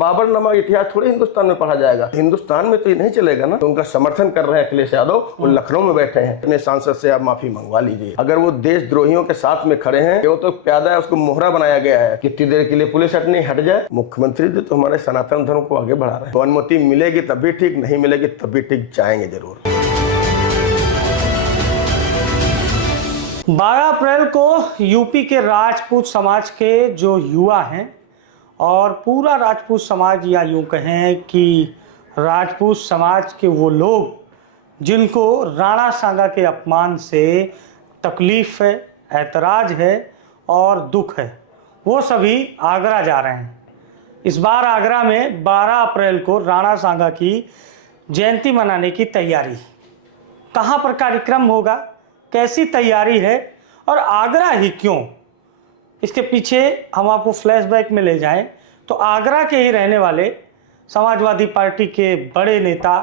बाबरनामा इतिहास थोड़ी हिंदुस्तान में पढ़ा जाएगा। हिंदुस्तान में तो ये नहीं चलेगा ना। उनका समर्थन कर रहे हैं अखिलेश यादव, वो लखनऊ में बैठे हैं। अपने सांसद से आप माफी मंगवा लीजिए। अगर वो देशद्रोहियों के साथ में खड़े हैं, वो तो प्यादा है, उसको मोहरा बनाया गया है। कितनी देर के लिए पुलिस हटनी हट जाए। मुख्यमंत्री जी तो हमारे सनातन धर्म को आगे बढ़ा रहे हैं। तो अनुमति मिलेगी तब भी ठीक, नहीं मिलेगी तब भी ठीक, जाएंगे जरूर। 12 अप्रैल को यूपी के राजपूत समाज के जो युवा हैं और पूरा राजपूत समाज, या यूँ कहें कि राजपूत समाज के वो लोग जिनको राणा सांगा के अपमान से तकलीफ़ है, ऐतराज़ है और दुख है, वो सभी आगरा जा रहे हैं। इस बार आगरा में 12 अप्रैल को राणा सांगा की जयंती मनाने की तैयारी। कहाँ पर कार्यक्रम होगा, कैसी तैयारी है और आगरा ही क्यों, इसके पीछे हम आपको फ्लैशबैक में ले जाएं तो आगरा के ही रहने वाले समाजवादी पार्टी के बड़े नेता,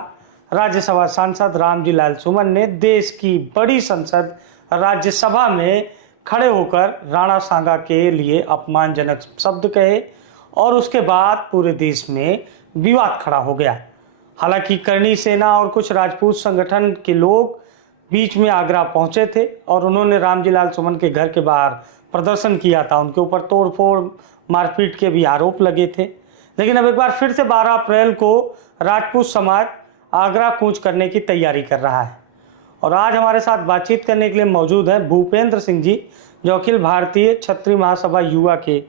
राज्यसभा सांसद रामजी लाल सुमन ने देश की बड़ी संसद राज्यसभा में खड़े होकर राणा सांगा के लिए अपमानजनक शब्द कहे और उसके बाद पूरे देश में विवाद खड़ा हो गया। हालांकि करणी सेना और कुछ राजपूत संगठन के लोग बीच में आगरा पहुंचे थे और उन्होंने रामजी लाल सुमन के घर के बाहर प्रदर्शन किया था। उनके ऊपर तोड़फोड़, मारपीट के भी आरोप लगे थे। लेकिन अब एक बार फिर से 12 अप्रैल को राजपूत समाज आगरा कूच करने की तैयारी कर रहा है। और आज हमारे साथ बातचीत करने के लिए मौजूद हैं भूपेंद्र सिंह जी, जो अखिल भारतीय क्षत्रिय महासभा युवा के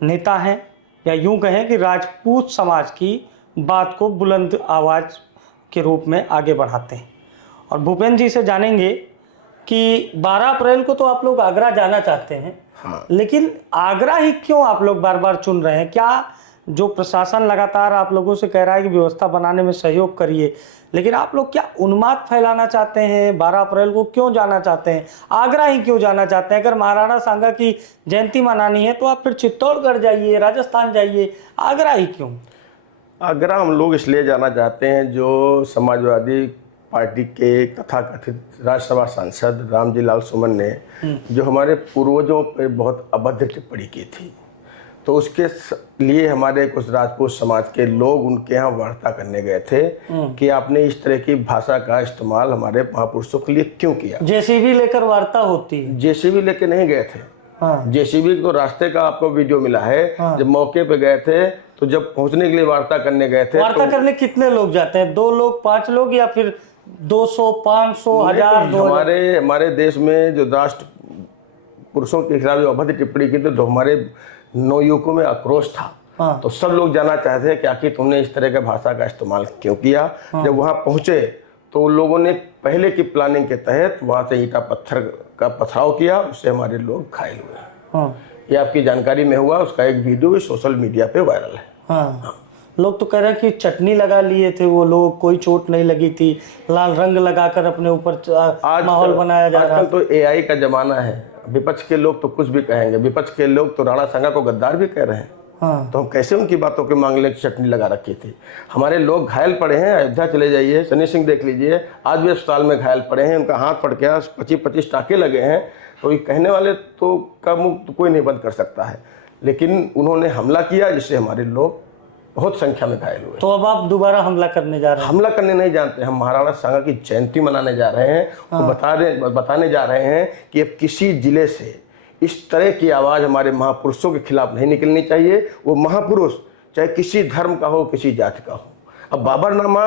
नेता हैं, या यूँ कहें कि राजपूत समाज की बात को बुलंद आवाज़ के रूप में आगे बढ़ाते हैं। और भूपेंद्र जी से जानेंगे कि 12 अप्रैल को तो आप लोग आगरा जाना चाहते हैं, हाँ। लेकिन आगरा ही क्यों आप लोग बार बार चुन रहे हैं? क्या जो प्रशासन लगातार आप लोगों से कह रहा है कि व्यवस्था बनाने में सहयोग करिए, लेकिन आप लोग क्या उन्माद फैलाना चाहते हैं? 12 अप्रैल को क्यों जाना चाहते हैं? आगरा ही क्यों जाना चाहते हैं? अगर महाराणा सांगा की जयंती मनानी है तो आप फिर चित्तौड़गढ़ जाइए, राजस्थान जाइए, आगरा ही क्यों? आगरा हम लोग इसलिए जाना चाहते हैं, जो समाजवादी पार्टी के तथाकथित राज्यसभा सांसद रामजी लाल सुमन ने जो हमारे पूर्वजों पर बहुत अभद्र टिप्पणी की थी, तो उसके लिए हमारे कुछ राजपूत समाज के लोग उनके यहाँ वार्ता करने गए थे कि आपने इस तरह की भाषा का इस्तेमाल हमारे महापुरुषों के लिए क्यों किया। जेसीबी लेकर वार्ता होती है? जेसीबी लेके नहीं गए थे। हाँ। जेसीबी तो रास्ते का आपको वीडियो मिला है। हाँ। जब मौके पे गए थे तो जब पहुंचने के लिए वार्ता करने गए थे, वार्ता करने कितने लोग जाते हैं? 2 लोग, 5 लोग, या फिर 200, 500, 1000? हमारे देश में जो राष्ट्र पुरुषों के खिलाफ जो अभद्र टिप्पणी की थी, तो हमारे नवयुवकों में आक्रोश था। हाँ। तो सब लोग जानना चाहते हैं कि आखिर तुमने इस तरह का भाषा का इस्तेमाल क्यों किया। हाँ। जब वहां पहुंचे तो उन लोगों ने पहले की प्लानिंग के तहत वहां से ईंटा पत्थर का पथराव किया, उससे हमारे लोग घायल हुए। हाँ। ये आपकी जानकारी में हुआ, उसका एक वीडियो सोशल मीडिया पे वायरल है। हाँ। हाँ। लोग तो कह रहे हैं कि चटनी लगा लिए थे वो लोग, कोई चोट नहीं लगी थी, लाल रंग लगाकर अपने ऊपर माहौल बनाया जा रहा है। आजकल तो एआई का जमाना है, विपक्ष के लोग तो कुछ भी कहेंगे। विपक्ष के लोग तो राणा सांगा को गद्दार भी कह रहे हैं। हाँ। तो हम कैसे उनकी बातों के मांग लें कि चटनी लगा रखी थी? हमारे लोग घायल पड़े हैं। अयोध्या चले जाइए, सनी सिंह देख लीजिए, आज भी अस्पताल में घायल पड़े हैं, उनका हाथ फट गया, 25-25 टाँके लगे हैं। तो ये कहने वाले तो का मुंह तो कोई नहीं बंद कर सकता है, लेकिन उन्होंने हमला किया जिससे हमारे लोग बहुत संख्या में घायल हुए। तो अब आप दोबारा हमला करने जा रहे हैं? हमला करने नहीं जानते, हम महाराणा सांगा की जयंती मनाने जा रहे हैं। हाँ। तो बताने जा रहे हैं कि अब किसी जिले से इस तरह की आवाज़ हमारे महापुरुषों के खिलाफ नहीं निकलनी चाहिए। वो महापुरुष चाहे किसी धर्म का हो, किसी जाति का हो। अब बाबरनामा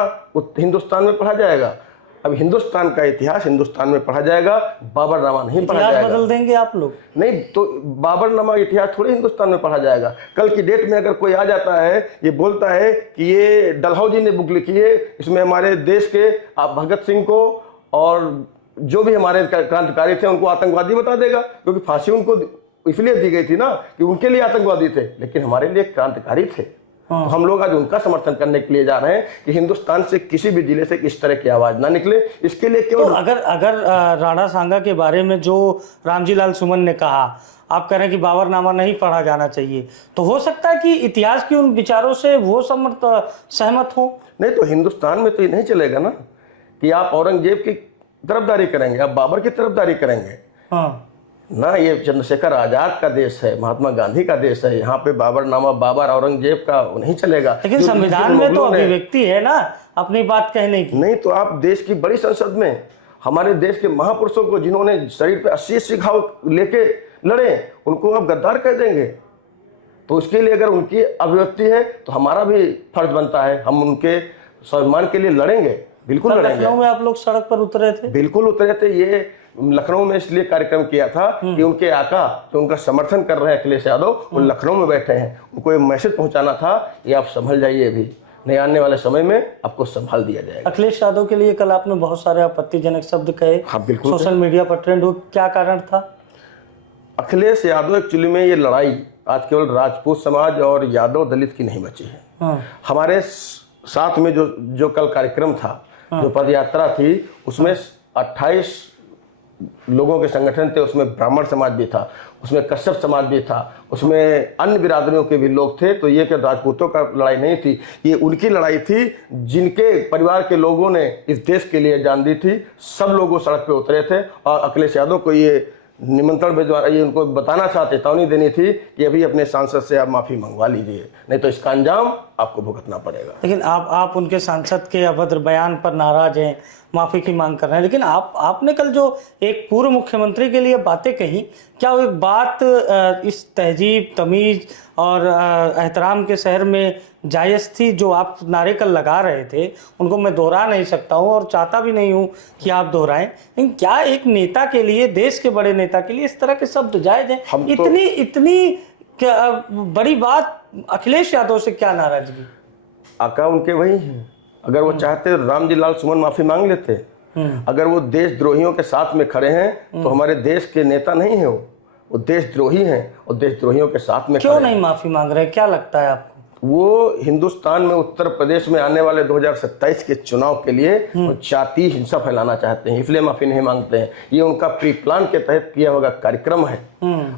हिंदुस्तान में पढ़ा जाएगा, अब हिंदुस्तान का इतिहास हिंदुस्तान में पढ़ा जाएगा, बाबरनामा नहीं पढ़ा जाएगा। इतिहास बदल देंगे आप लोग? नहीं, तो बाबरनामा इतिहास थोड़ी हिंदुस्तान में पढ़ा जाएगा। कल की डेट में अगर कोई आ जाता है, ये बोलता है कि ये डलहौजी ने बुक लिखी है, इसमें हमारे देश के आप भगत सिंह को और जो भी हमारे क्रांतिकारी थे उनको आतंकवादी बता देगा, क्योंकि फांसी उनको इसलिए दी गई थी ना कि उनके लिए आतंकवादी थे, लेकिन हमारे लिए क्रांतिकारी थे। हाँ। तो हम लोग आज उनका समर्थन करने के लिए जा रहे हैं कि हिंदुस्तान से किसी भी जिले से इस तरह की आवाज ना निकले। इसके लिए क्यों? तो अगर राणा सांगा के बारे में जो रामजी लाल सुमन ने कहा, आप कह रहे हैं कि बाबरनामा नहीं पढ़ा जाना चाहिए, तो हो सकता है कि इतिहास के उन विचारों से वो सहमत हो? नहीं, तो हिंदुस्तान में तो ये नहीं चलेगा ना कि आप औरंगजेब की तरफदारी करेंगे, आप बाबर की तरफदारी करेंगे। हाँ। ना, ये चंद्रशेखर आजाद का देश है, महात्मा गांधी का देश है। यहाँ पे बाबरनामा बाबर औरंगजेब का नहीं चलेगा। लेकिन संविधान में तो अभिव्यक्ति है ना अपनी बात कहने की। नहीं तो आप देश की बड़ी संसद में हमारे देश के महापुरुषों को, जिन्होंने शरीर पे 80 घाव लेके लड़े, उनको आप गद्दार कह देंगे? तो उसके लिए अगर उनकी अभिव्यक्ति है तो हमारा भी फर्ज बनता है, हम उनके सम्मान के लिए लड़ेंगे, बिल्कुल लड़ेंगे। लखनऊ में आप लोग सड़क पर उतरे थे? बिल्कुल उतरे थे। ये लखनऊ में इसलिए कार्यक्रम किया था कि उनके आका जो उनका समर्थन कर रहे हैं अखिलेश यादव, वो लखनऊ में बैठे हैं, उनको ये मैसेज पहुंचाना था कि आप संभल जाइए, अभी नहीं आने वाले समय में आपको संभाल दिया जाएगा। अखिलेश यादव के लिए कल आपने बहुत सारे आपत्तिजनक शब्द कहे। हाँ बिल्कुल, सोशल मीडिया पर ट्रेंड हो, क्या कारण था? अखिलेश यादव एक्चुअली में ये लड़ाई आज केवल राजपूत समाज और यादव दलित की नहीं बची है। हमारे साथ में जो कल कार्यक्रम था, जो पद यात्रा थी, उसमें 28 लोगों के संगठन थे। उसमें ब्राह्मण समाज भी था, उसमें कश्यप समाज भी था, उसमें अन्य बिरादरियों के भी लोग थे। तो ये कि राजपूतों का लड़ाई नहीं थी, ये उनकी लड़ाई थी जिनके परिवार के लोगों ने इस देश के लिए जान दी थी। सब लोग सड़क पे उतरे थे और अखिलेश यादव को ये निमंत्रण भिजवा, ये उनको बताना था, चेतावनी देनी थी कि अभी अपने सांसद से आप माफी मंगवा लीजिए, नहीं तो इसका अंजाम आपको भुगतना पड़ेगा। लेकिन आप उनके सांसद के अभद्र बयान पर नाराज हैं, माफी की मांग कर रहे हैं, लेकिन आपने कल जो एक पूर्व मुख्यमंत्री के लिए बातें कही, क्या वो एक बात इस तहजीब तमीज और एहतराम के शहर में जायज़ थी? जो आप नारे कल लगा रहे थे उनको मैं दोहरा नहीं सकता हूं और चाहता भी नहीं हूं कि आप दोहराएं, लेकिन क्या एक नेता के लिए, देश के बड़े नेता के लिए इस तरह के शब्द जायज़ हैं? इतनी क्या बड़ी बात, अखिलेश यादव से क्या नाराजगी? आका उनके वही हैं। अगर वो चाहते राम जी लाल सुमन माफी मांग लेते। अगर वो देशद्रोहियों के साथ में खड़े हैं तो हमारे देश के नेता नहीं है, वो देशद्रोही हैं और देशद्रोहियों के साथ में क्यों नहीं माफी मांग रहे? क्या लगता है आपको? वो हिंदुस्तान में उत्तर प्रदेश में आने वाले 2027 के चुनाव के लिए वो जातीय हिंसा फैलाना चाहते हैं, इसलिए माफी नहीं मांगते हैं। ये उनका प्री प्लान के तहत किया हुआ कार्यक्रम है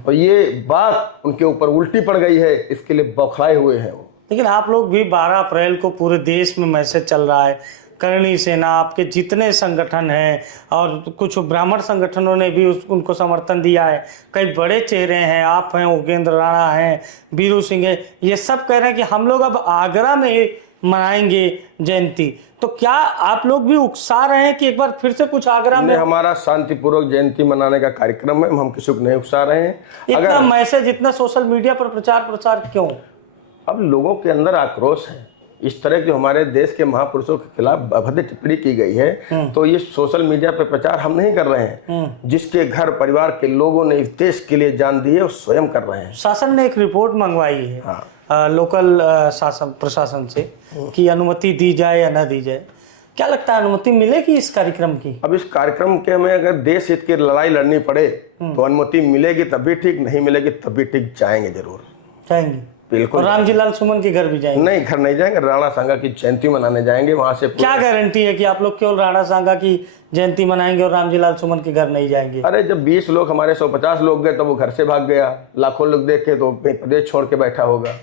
और ये बात उनके ऊपर उल्टी पड़ गई है, इसके लिए बौखलाए हुए हैं वो। लेकिन आप लोग भी 12 अप्रैल को पूरे देश में मैसेज चल रहा है, करणी सेना, आपके जितने संगठन हैं और कुछ ब्राह्मण संगठनों ने भी उनको समर्थन दिया है, कई बड़े चेहरे हैं, आप हैं, उपेंद्र राणा हैं, बीरू सिंह है, ये सब कह रहे हैं कि हम लोग अब आगरा में मनाएंगे जयंती। तो क्या आप लोग भी उकसा रहे हैं कि एक बार फिर से कुछ आगरा में? हमारा शांतिपूर्वक जयंती मनाने का कार्यक्रम है, हम किसी को नहीं उकसा रहे हैं। इतना मैसेज, इतना सोशल मीडिया पर प्रचार क्यों? अब लोगों के अंदर आक्रोश है, इस तरह जो हमारे देश के महापुरुषों के खिलाफ अभद्र टिप्पणी की गई है, तो ये सोशल मीडिया पर प्रचार हम नहीं कर रहे हैं। जिसके घर परिवार के लोगों ने इस देश के लिए जान दी है वो स्वयं कर रहे हैं। शासन ने एक रिपोर्ट मंगवाई है, लोकल शासन प्रशासन से कि अनुमति दी जाए या न दी जाए। क्या लगता है अनुमति मिलेगी इस कार्यक्रम की? अब इस कार्यक्रम के में अगर देश हित की लड़ाई लड़नी पड़े तो अनुमति मिलेगी तब भी ठीक, नहीं मिलेगी तब भी ठीक, जाएंगे जरूर, जाएंगे बिल्कुल। रामजी लाल सुमन के घर भी जाएंगे? नहीं, घर नहीं जाएंगे, राणा सांगा की जयंती मनाने जाएंगे। वहां से क्या गारंटी है कि आप लोग केवल राणा सांगा की जयंती मनाएंगे और रामजी लाल सुमन के घर नहीं जाएंगे? अरे जब 20 लोग हमारे 150 लोग गए तो वो घर से भाग गया, लाखों लोग देखे तो प्रदेश छोड़ के बैठा होगा,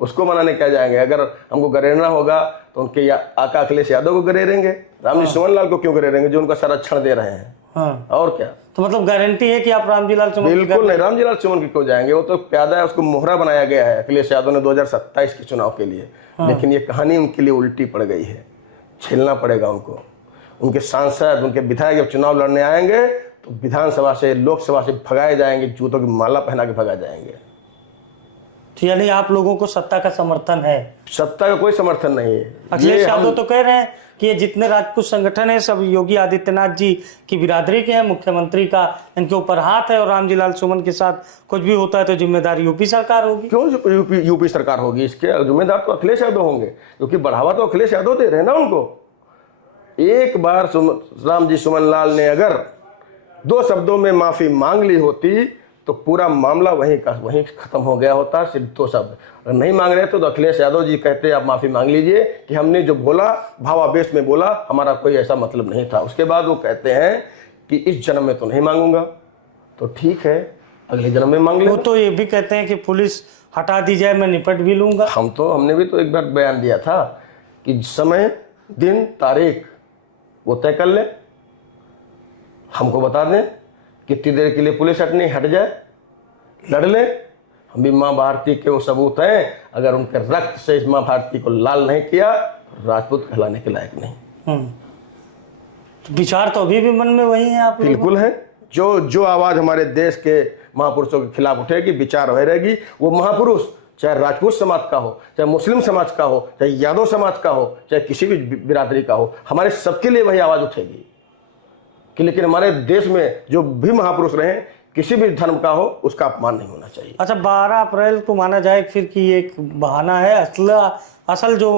उसको मनाने क्या जाएंगे? अगर हमको गरेरना होगा तो उनके आका अखिलेश यादव को गरेरेंगे, रामजी सुमन लाल को क्यों गरेरेंगे जो उनका संरक्षण दे रहे हैं? और क्या? तो मतलब गारंटी है कि आप रामजी लाल सुमन? बिल्कुल नहीं, रामजी लाल सुमन की क्यों जाएंगे? वो तो प्यादा है, उसको मोहरा बनाया गया है अखिलेश यादव ने 2027 के चुनाव के लिए। लेकिन ये कहानी उनके लिए उल्टी पड़ गई है, झेलना पड़ेगा उनको। उनके सांसद, उनके विधायक जब चुनाव लड़ने आएंगे तो विधानसभा से, लोकसभा से भगाए जाएंगे, जूतों की माला पहना के भगा जाएंगे। यानी आप लोगों को सत्ता का समर्थन है? सत्ता का कोई समर्थन नहीं है। अखिलेश यादव तो कह रहे हैं कि ये जितने राजपूत संगठन है सब योगी आदित्यनाथ जी की बिरादरी के हैं, मुख्यमंत्री का इनके ऊपर हाथ है और रामजी लाल सुमन के साथ कुछ भी होता है तो जिम्मेदार यूपी सरकार होगी। क्यों यूपी सरकार होगी? इसके जिम्मेदार तो अखिलेश यादव होंगे, क्योंकि बढ़ावा तो अखिलेश यादव दे रहे हैं ना उनको। एक बार रामजी सुमन लाल ने अगर 2 शब्दों में माफी मांग ली होती तो पूरा मामला वहीं खत्म हो गया होता। सिर्फ 2 शब्द अगर नहीं मांग रहे थे तो अखिलेश यादव जी कहते आप माफी मांग लीजिए कि हमने जो बोला भावावेश में बोला, हमारा कोई ऐसा मतलब नहीं था। उसके बाद वो कहते हैं कि इस जन्म में तो नहीं मांगूंगा, तो ठीक है अगले जन्म में मांग ले। वो तो ये भी कहते हैं कि पुलिस हटा दी जाए, मैं निपट भी लूंगा। हमने भी तो एक बार बयान दिया था कि समय, दिन, तारीख वो तय कर ले, हमको बता दें कितनी देर के लिए पुलिस हटनी, हट जाए, लड़ ले। हम भी माँ भारती के वो सबूत हैं, अगर उनके रक्त से इस माँ भारती को लाल नहीं किया तो राजपूत कहलाने के लायक नहीं। तो विचार तो अभी भी मन में वही है आप लोगों बिल्कुल है। जो आवाज हमारे देश के महापुरुषों के खिलाफ उठेगी, विचार वही रहेगी। वो महापुरुष चाहे राजपूत समाज का हो, चाहे मुस्लिम समाज का हो, चाहे यादव समाज का हो, चाहे किसी भी बिरादरी का हो, हमारे सबके लिए वही आवाज उठेगी कि लेकिन हमारे देश में जो भी महापुरुष रहे, किसी भी धर्म का हो, उसका अपमान नहीं होना चाहिए। अच्छा, 12 अप्रैल को माना जाए फिर कि ये एक बहाना है, असल जो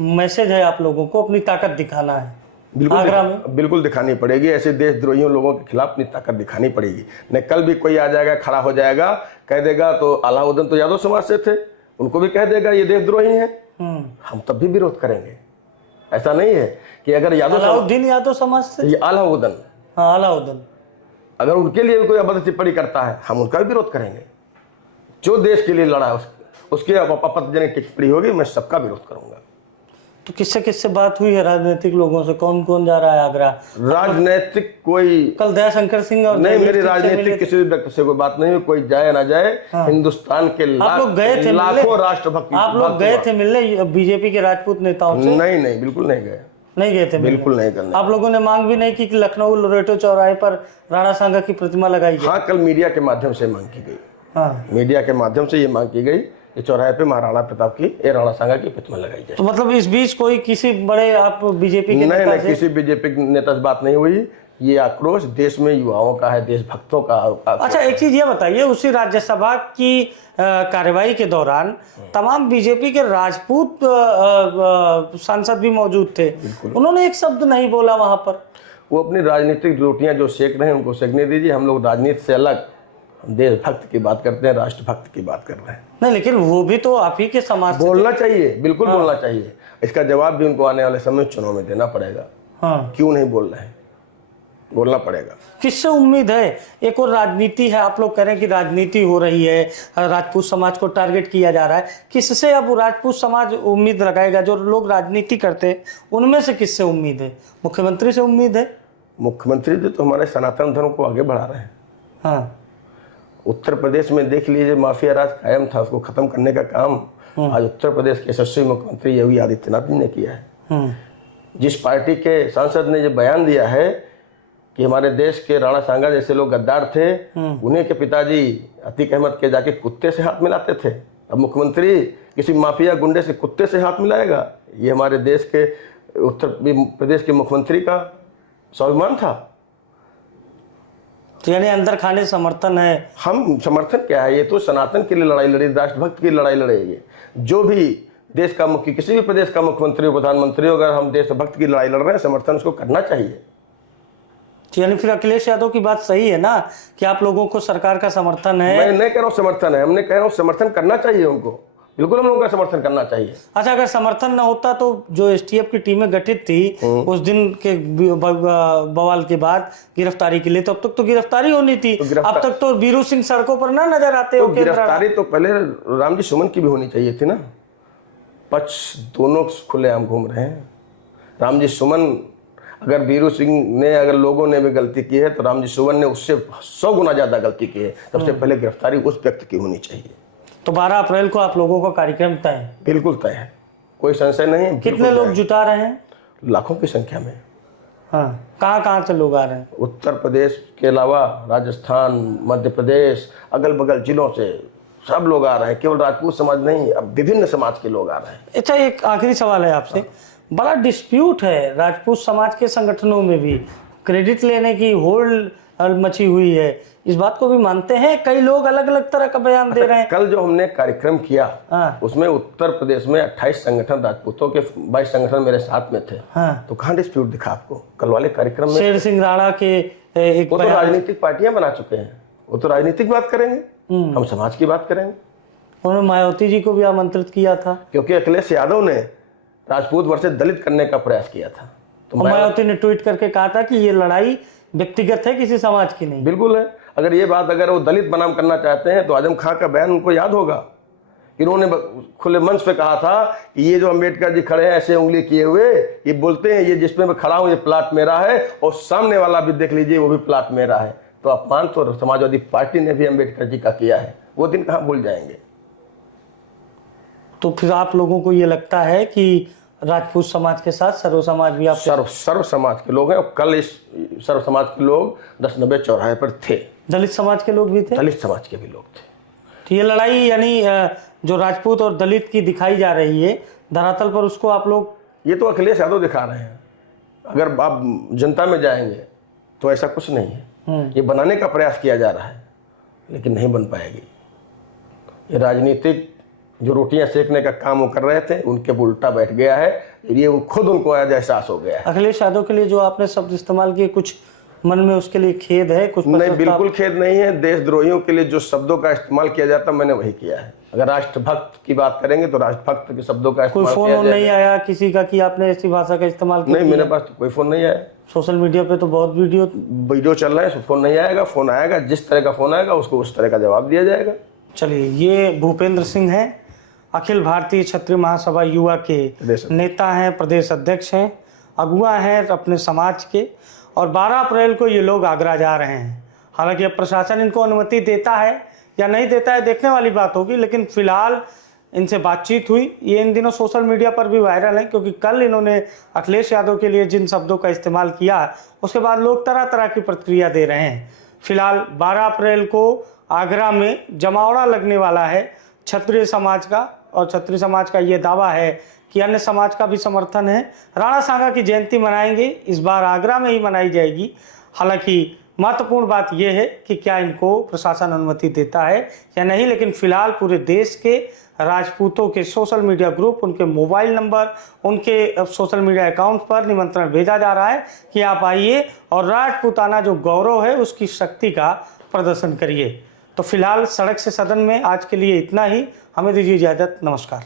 मैसेज है आप लोगों को अपनी ताकत दिखाना है आगरा में? बिल्कुल दिखानी पड़ेगी। ऐसे देशद्रोहियों लोगों के खिलाफ अपनी ताकत दिखानी पड़ेगी। नहीं कल भी कोई आ जाएगा, खड़ा हो जाएगा, कह देगा तो अलाउद्दीन तो यादव समाज से थे, उनको भी कह देगा ये देशद्रोही हैं, हम तब भी विरोध करेंगे। ऐसा नहीं है कि अगर अलाउद्दीन यादव समाज से, अलाउद्दीन, हाँ अलाउद्दीन, अगर उनके लिए कोई अभद्र टिप्पणी करता है, हम उनका भी विरोध करेंगे। जो देश के लिए लड़ा उसके आपत्तिजनक टिप्पणी होगी, मैं सबका विरोध करूंगा। तो किससे किससे बात हुई है राजनीतिक लोगों से? कौन कौन जा रहा है आगरा? राजनीतिक कोई कल दयाशंकर सिंह और नहीं, मेरी राजनीतिक किसी भी व्यक्ति से कोई बात नहीं हुई। कोई जाए ना जाए, हिंदुस्तान के लाखों राष्ट्रभक्त, आप लोग गए थे मिलने बीजेपी के राजपूत नेताओं से? नहीं, बिल्कुल नहीं गए, नहीं गए थे, बिल्कुल नहीं करने। आप लोगों ने मांग भी नहीं की कि लखनऊ लोरेटो चौराहे पर राणा सांगा की प्रतिमा लगाई जाए? हाँ, कल मीडिया के माध्यम से मांग की गई। हाँ, मीडिया के माध्यम से ये मांग की गई कि चौराहे पे महाराणा प्रताप की, राणा सांगा की प्रतिमा लगाई जाए। तो मतलब इस बीच कोई किसी बड़े आप बीजेपी के नेता से? किसी बीजेपी नेता से बात नहीं हुई। ये आक्रोश देश में युवाओं का है, देशभक्तों का। अच्छा, एक चीज ये बताइए, उसी राज्यसभा की कार्यवाही के दौरान तमाम बीजेपी के राजपूत सांसद भी मौजूद थे, उन्होंने एक शब्द नहीं बोला वहां पर। वो अपनी राजनीतिक रोटियां जो सेक रहे हैं उनको सेकने दीजिए। हम लोग राजनीति से अलग देशभक्त की बात करते हैं, राष्ट्रभक्त की बात कर रहे हैं। नहीं, लेकिन वो भी तो आप ही के समाज से बोलना चाहिए, बिल्कुल बोलना चाहिए। इसका जवाब भी उनको आने वाले समय चुनाव में देना पड़ेगा। हाँ, क्यों नहीं बोल रहे हैं, बोलना पड़ेगा। किससे उम्मीद है? एक और राजनीति है, आप लोग कह रहे हैं कि राजनीति हो रही है, राजपूत समाज को टारगेट किया जा रहा है। किससे अब राजपूत समाज उम्मीद लगाएगा? जो लोग राजनीति करते हैं उनमें से किससे उम्मीद है? मुख्यमंत्री से उम्मीद है? मुख्यमंत्री जी तो हमारे सनातन धर्म को आगे बढ़ा रहे हैं। हाँ, उत्तर प्रदेश में देख लीजिए, माफिया राज कायम था, उसको खत्म करने का काम आज उत्तर प्रदेश के यशस्वी मुख्यमंत्री योगी आदित्यनाथ जी ने किया है। जिस पार्टी के सांसद ने ये बयान दिया है कि हमारे देश के राणा सांगा जैसे लोग गद्दार थे, उन्हीं के पिताजी अतीक अहमद के जाके कुत्ते से हाथ मिलाते थे, अब मुख्यमंत्री किसी माफिया गुंडे से कुत्ते से हाथ मिलाएगा? ये हमारे देश के उत्तर प्रदेश के मुख्यमंत्री का स्वाभिमान था। तो यानी अंदर खाने समर्थन है? हम समर्थन क्या है, ये तो सनातन के लिए लड़ाई लड़ी, राष्ट्रभक्त की लड़ाई लड़ेगी। जो भी देश का मुख्य, किसी भी प्रदेश का मुख्यमंत्री हो, प्रधानमंत्री हो, अगर हम देशभक्त की लड़ाई लड़ रहे हैं, समर्थन उसको करना चाहिए। यानी फिर अखिलेश यादव की बात सही है ना कि आप लोगों को सरकार का समर्थन है? मैं नहीं कह रहा हूँ समर्थन है, हमने कह रहा हूँ समर्थन करना चाहिए उनको, बिल्कुल हम लोगों का समर्थन करना चाहिए। अच्छा, अगर समर्थन न होता तो जो एसटीएफ की टीमें गठित थी उस दिन के बवाल के बाद गिरफ्तारी के लिए, तो अब तक तो गिरफ्तारी होनी थी। अब तक तो बीरू सिंह सड़कों पर ना नजर आते हो। गिरफ्तारी तो पहले रामजी सुमन की भी होनी चाहिए थी ना। पक्ष दोनों खुलेआम घूम रहे हैं। रामजी सुमन, अगर बीरू सिंह ने, अगर लोगों ने भी गलती की है तो रामजी सुमन ने उससे 100 गुना ज्यादा गलती की है। सबसे पहले गिरफ्तारी उस व्यक्ति की होनी चाहिए। तो 12 अप्रैल को आप लोगों का कार्यक्रम तय है? बिल्कुल तय है, कोई संशय नहीं है। कितने लोग जुटा रहे हैं? लाखों की संख्या में। हाँ, कहाँ से लोग आ रहे हैं? उत्तर प्रदेश के अलावा राजस्थान, मध्य प्रदेश, अगल बगल जिलों से सब लोग आ रहे हैं। केवल राजपूत समाज नहीं, अब विभिन्न समाज के लोग आ रहे हैं। अच्छा, एक आखिरी सवाल है आपसे। बड़ा डिस्प्यूट है राजपूत समाज के संगठनों में भी, क्रेडिट लेने की होड़ मची हुई है, इस बात को भी मानते हैं? कई लोग अलग अलग तरह का बयान दे रहे हैं। कल जो हमने कार्यक्रम किया उसमें उत्तर प्रदेश में 28 संगठन, राजपूतों के 22 संगठन मेरे साथ में थे। तो कहाँ डिस्प्यूट दिखा आपको कल वाले कार्यक्रम में? शेर सिंह राणा के एक, वो तो राजनीतिक पार्टियां बना चुके हैं, वो तो राजनीतिक बात करेंगे, हम समाज की बात करेंगे। उन्होंने मायावती जी को भी आमंत्रित किया था, क्योंकि अखिलेश यादव ने राजपूत वर्सेस दलित करने का प्रयास किया था। तो मायावती ने ट्वीट करके कहा था कि ये लड़ाई व्यक्तिगत है, किसी समाज की नहीं। बिल्कुल है। अगर ये बात, अगर वो दलित बनाम करना चाहते हैं तो आजम खां का बयान उनको याद होगा। इन्होंने खुले मंच पे कहा था कि ये जो अंबेडकर जी खड़े हैं ऐसे उंगली किए हुए, ये बोलते हैं ये जिसमें मैं खड़ा हूं ये प्लाट मेरा है, और सामने वाला भी देख लीजिए वो भी प्लाट मेरा है। तो अपमान तो समाजवादी पार्टी ने भी अम्बेडकर जी का किया है, वो दिन कहाँ भूल जाएंगे। तो फिर आप लोगों को ये लगता है कि राजपूत समाज के साथ सर्व समाज भी आप सर्व समाज के लोग हैं, और कल इस सर्व समाज के लोग 10-90 चौराहे पर थे। दलित समाज के लोग भी थे? दलित समाज के भी लोग थे। तो ये लड़ाई यानी जो राजपूत और दलित की दिखाई जा रही है धरातल पर, उसको आप लोग, ये तो अखिलेश यादव दिखा रहे हैं। अगर आप जनता में जाएंगे तो ऐसा कुछ नहीं है। ये बनाने का प्रयास किया जा रहा है, लेकिन नहीं बन पाएगी। ये राजनीतिक जो रोटियां सेकने का काम वो कर रहे थे, उनके उल्टा बैठ गया है। ये खुद उनको आज एहसास हो गया है। अखिलेश यादव के लिए जो आपने शब्द इस्तेमाल किए, कुछ मन में उसके लिए खेद है? कुछ नहीं, बिल्कुल खेद नहीं है। देशद्रोहियों के लिए जो शब्दों का इस्तेमाल किया जाता, मैंने वही किया है। अगर राष्ट्रभक्त की बात करेंगे तो राष्ट्रभक्त के शब्दों का कोई इस्तेमाल फोन किया नहीं आया किसी का कि आपने ऐसी भाषा का इस्तेमाल किया? नहीं, मेरे पास तो कोई फोन नहीं आया। सोशल मीडिया पे तो बहुत वीडियो चल रहा है, फोन नहीं आएगा। फोन आएगा, जिस तरह का फोन आएगा उसको उस तरह का जवाब दिया जाएगा। चलिए, ये भूपेंद्र सिंह हैं, अखिल भारतीय क्षत्रिय महासभा युवा के नेता हैं, प्रदेश अध्यक्ष हैं, अगुआ हैं अपने समाज के। और 12 अप्रैल को ये लोग आगरा जा रहे हैं। हालांकि अब प्रशासन इनको अनुमति देता है या नहीं देता है, देखने वाली बात होगी, लेकिन फिलहाल इनसे बातचीत हुई। ये इन दिनों सोशल मीडिया पर भी वायरल है, क्योंकि कल इन्होंने अखिलेश यादव के लिए जिन शब्दों का इस्तेमाल किया, उसके बाद लोग तरह तरह की प्रतिक्रिया दे रहे हैं। फिलहाल 12 अप्रैल को आगरा में जमावड़ा लगने वाला है क्षत्रिय समाज का, और क्षत्रिय समाज का ये दावा है कि अन्य समाज का भी समर्थन है। राणा सांगा की जयंती मनाएंगे, इस बार आगरा में ही मनाई जाएगी। हालांकि महत्वपूर्ण बात यह है कि क्या इनको प्रशासन अनुमति देता है या नहीं, लेकिन फिलहाल पूरे देश के राजपूतों के सोशल मीडिया ग्रुप, उनके मोबाइल नंबर, उनके सोशल मीडिया अकाउंट पर निमंत्रण भेजा जा रहा है कि आप आइए और राजपूताना जो गौरव है उसकी शक्ति का प्रदर्शन करिए। तो फिलहाल सड़क से सदन में आज के लिए इतना ही। हमें दीजिए इजाजत। नमस्कार।